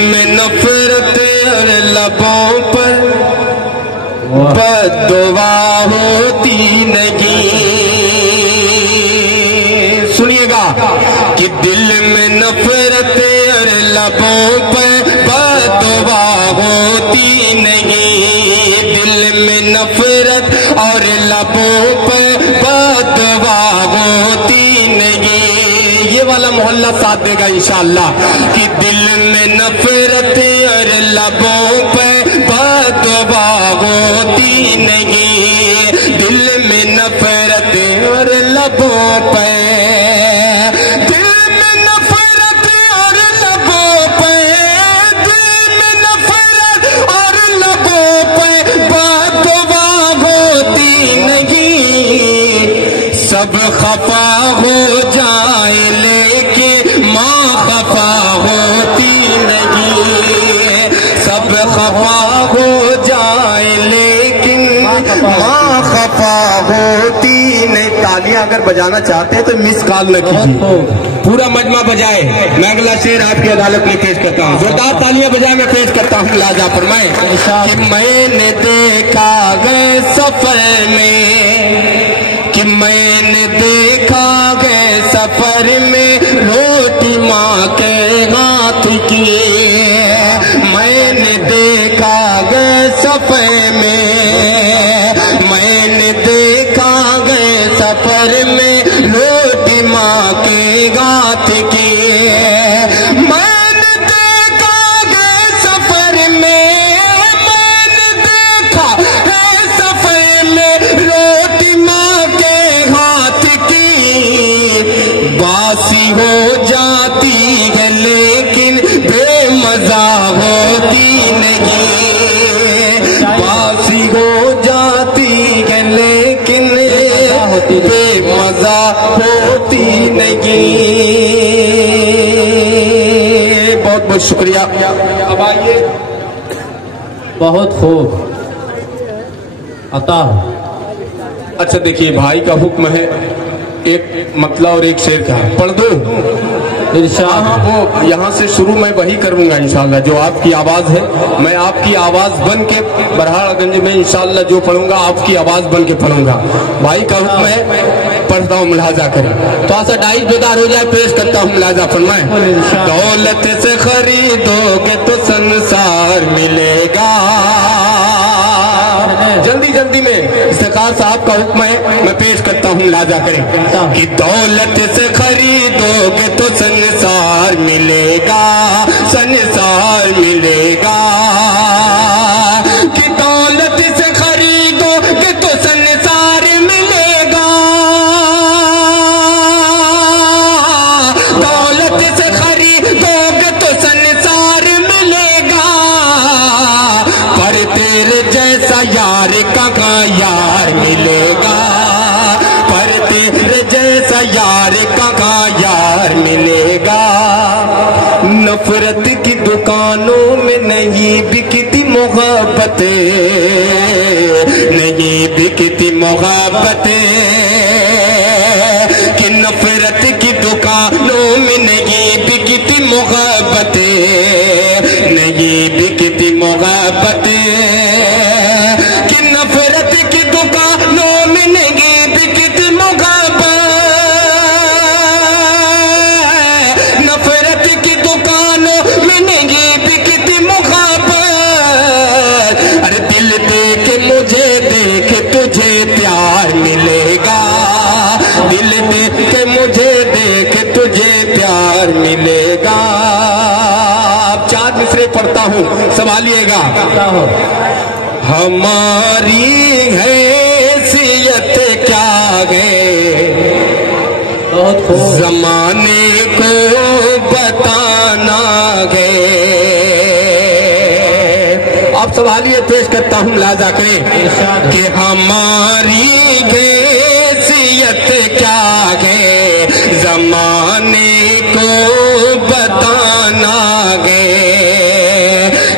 میں نفرت اور لبوں پر بد دعا ہوتی نہیں. سنیے گا کہ دل میں نفرت اور لبوں پر بد دعا ہوتی نہیں. دل میں نفرت اور لبوں پر بد دعا ہوتی نہیں. یہ والا محلہ ساتھ دے گا انشاءاللہ کہ دل میں نفرت اور لبوں پر بد دعا ہوتی نہیں. دل میں نفرت اور لبوں پر سب خفا ہو جائے لیکن ماں خفا ہوتی نہیں. سب خفا ہو جائے لیکن ماں خفا ہوتی نہیں. تالیاں اگر بجانا چاہتے ہیں تو مس کال نہ کیجیے, پورا مجمع بجائے. میں اگلا شعر آپ کی عدالت میں پیش کرتا ہوں. زوردار تالیاں بجائے میں پیش کرتا ہوں. لہذا فرمائیں کہ میں نے دیکھا گئے سفر میں, کہ میں نے دیکھا گئے سفر میں روٹی ماں کے ہاتھ کی. میں نے دیکھا گئے سفر میں نے دیکھا گئے سفر میں روٹی ماں کے ہاتھ کی. میں نے دیکھا گئے سفر میں نے دیکھا ہے سفر میں روٹی ماں کے ہاتھ کی. باسی ہو جاتی ہے لیکن بے مزہ ہوتی نہیں. باسی ہو جاتی ہے لیکن بے مزہ ہوتی نہیں. بہت بہت شکریہ. اب آئیے. بہت خوب عطا. اچھا دیکھیے بھائی کا حکم ہے, ایک مطلع اور ایک شعر کا ہے, پڑھ دو انشاءاللہ. وہ یہاں سے شروع میں وہی کروں گا انشاءاللہ جو آپ کی آواز ہے. میں آپ کی آواز بن کے برہاڑ گنج میں انشاءاللہ جو پڑھوں گا آپ کی آواز بن کے پڑھوں گا. بھائی کا حکم ہے, پڑھتا ہوں ملاحظہ کریں. تو ایسا ڈائز بیدار ہو جائے, پیش کرتا ہوں ملاحظہ فرمائیں. دولت سے خریدو گے تو سنسار ملے گا. جلدی جلدی میں افتخار صاحب کا حکم ہے, میں پیش کرتا ہوں ملاحظہ کریں کہ دولت سے خریدو گے تو سنسار ملے گا. سنسار ملے گا. کہ دولت سے خریدو گے تو سنسار ملے گا. دولت سے خریدو گے تو سنسار ملے گا. پر تیرے جیسا یار کہاں یار ملے گا. پر تیرے جیسا یار کہاں یار ملے گا. نفرت کی دکانوں میں نہیں بکتی محبت, نہیں بکتی محبت. کہ نفرت کی دکانوں میں نہیں بکتی محبت, نہیں بکتی محبت. کہ نفرت کی دکانوں میں نہیں بکتی محبت. نفرت کی دکانوں میں نہیں بکتی محبت. ارے دل دے کے مجھے دیکھ تجھے پیار ملے گا. دل دے کے مجھے دیکھ تجھے پیار ملے گا. اب 4 مصرے پڑھتا ہوں, سنبھالیے گا. ہماری حیثیت کیا ہے زمانے کو بتانا ہے. آپ سنبھالیے, پیش کرتا ہوں ملاحظہ کریں کہ ہماری حیثیت کیا ہے زمانے کو بتانا ہے.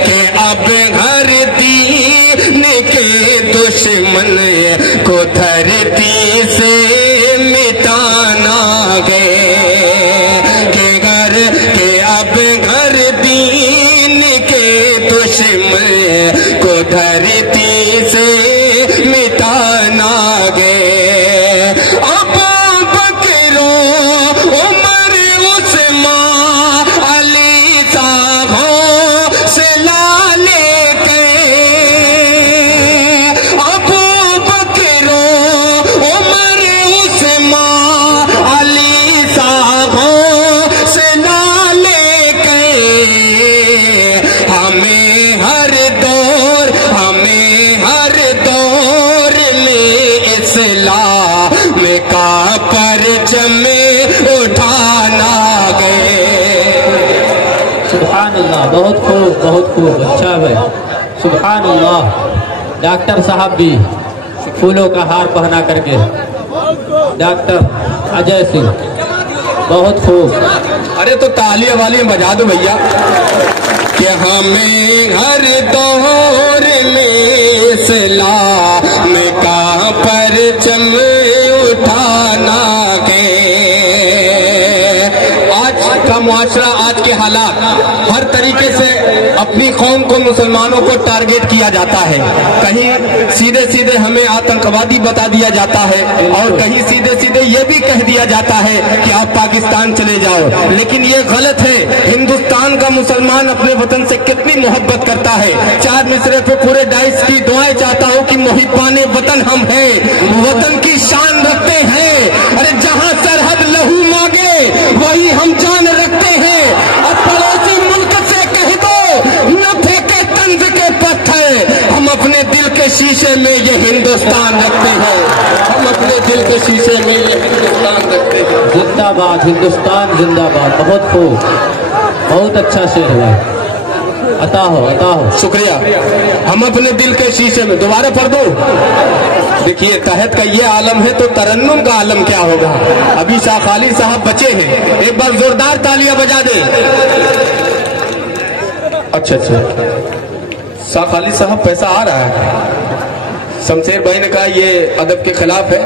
کہ اب ہر دین کے دشمن کو دھرتی سے مٹانا ہے. کہ اب گھر دین بہت خوب اچھا ہے سبحان اللہ. ڈاکٹر صاحب بھی پھولوں کا ہار پہنا کر کے. ڈاکٹر اجے سنگھ بہت خوب. ارے تو تالیاں والی بجا دو بھیا. کہ ہمیں ہر دور میں اسلام کا پرچم اٹھانا ہے. آج کا معاشرہ، آج کے حالات، ہر طریقے سے اپنی قوم کو، مسلمانوں کو ٹارگیٹ کیا جاتا ہے. کہیں سیدھے سیدھے ہمیں آتنکوادی بتا دیا جاتا ہے، اور کہیں سیدھے سیدھے یہ بھی کہہ دیا جاتا ہے کہ آپ پاکستان چلے جاؤ. لیکن یہ غلط ہے. ہندوستان کا مسلمان اپنے وطن سے کتنی محبت کرتا ہے. 4 مصرے پہ پورے ڈائس کی دعائیں چاہتا ہوں کہ محبان وطن ہم ہیں، وطن کی شان رکھتے ہیں. ارے جہاں سرحد لہو مانگے وہی ہم جان رکھتے ہیں. اب پڑوسی ملک سے کہہ دو نہ پھینکے طنز کے پتھر، ہم اپنے دل کے شیشے میں یہ ہندوستان رکھتے ہیں. ہم اپنے دل کے شیشے میں یہ ہندوستان رکھتے ہیں. زندہ باد ہندوستان، زندہ باد. بہت خوب، بہت اچھا شعر ہے. عطا ہو. شکریہ. ہم اپنے دل کے شیشے میں. دوبارہ پڑھ دو. دیکھیے تحت کا یہ عالم ہے تو ترنم کا عالم کیا ہوگا. ابھی شاہ خالی صاحب بچے ہیں، ایک بار زوردار تالیاں بجا دیں. اچھا شاہ خالی صاحب پیسہ آ رہا ہے. شمشیر بھائی نے کہا یہ ادب کے خلاف ہے،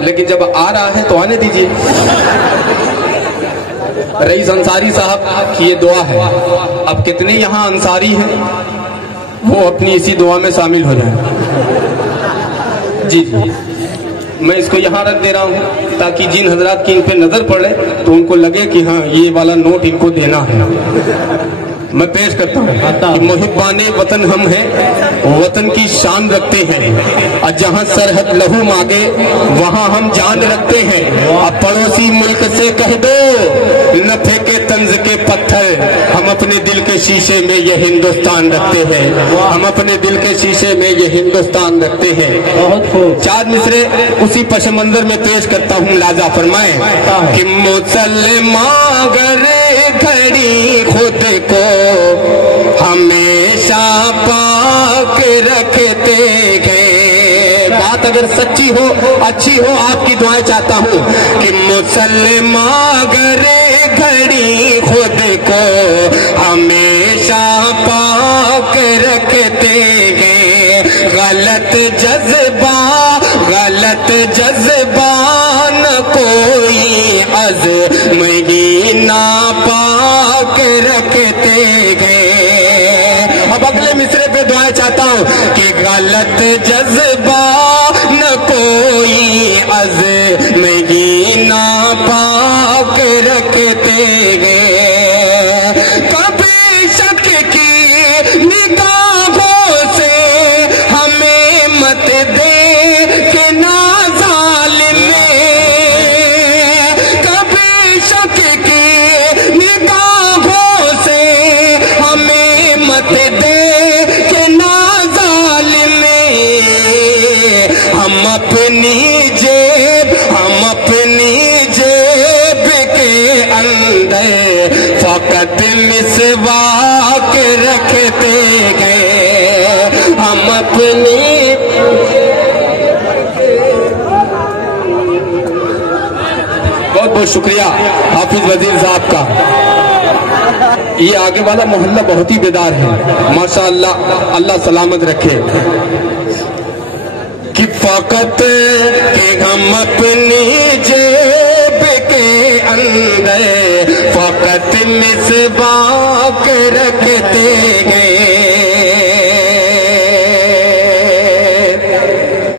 لیکن جب آ رہا ہے تو آنے دیجیے. رئیس انصاری صاحب کی یہ دعا ہے. اب کتنے یہاں انصاری ہیں وہ اپنی اسی دعا میں شامل ہو جائیں. جی میں اس کو یہاں رکھ دے رہا ہوں تاکہ جن حضرات کی ان پہ نظر پڑے تو ان کو لگے کہ ہاں یہ والا نوٹ ان کو دینا ہے. میں پیش کرتا ہوں کہ محبان وطن ہم ہیں، وطن کی شان رکھتے ہیں. اور جہاں سرحد لہو مانگے وہاں ہم جان رکھتے ہیں. اب پڑوسی ملک سے کہہ دو نہ پھینکے طنز کے پتھر، ہم اپنے دل کے شیشے میں یہ ہندوستان رکھتے ہیں. ہم اپنے دل کے شیشے میں یہ ہندوستان رکھتے ہیں. بہت خوب. 4 مصرے اسی پس منظر میں پیش کرتا ہوں. لہذا فرمائیں کہ مسلمان گر گھڑی خود کو ہمیشہ پاک رکھتے ہیں. بات اگر سچی ہو، اچھی ہو، آپ کی دعائیں چاہتا ہوں کہ مسلمان گر گھڑی خود کو ہمیشہ پاک رکھتے ہیں. غلط جذبان کوئی عزم ہی ناپاک رکھتے ہیں. اب اگلے مصرے پہ دعائیں چاہتا ہوں کہ غلط جذبان کوئی عزم ہی ناپاک رکھتے ہیں. کبھی شک کی نگاہوں سے ہمیں مت دے کہ نہ ظالم میں. کبھی شک کی نگاہوں سے ہمیں مت دے کہ نہ ظالم میں. ہم اپنی جیب کے اندر فقط مسواک رکھتے گئے. ہم اپنی بہت بہت شکریہ حافظ وزیر صاحب کا. یہ آگے والا محلہ بہت ہی بیدار ہے ماشاءاللہ. اللہ سلامت رکھے. کہ فقط کہ ہم اپنی جیب کے اندر فقط مسواک رکھتے گئے.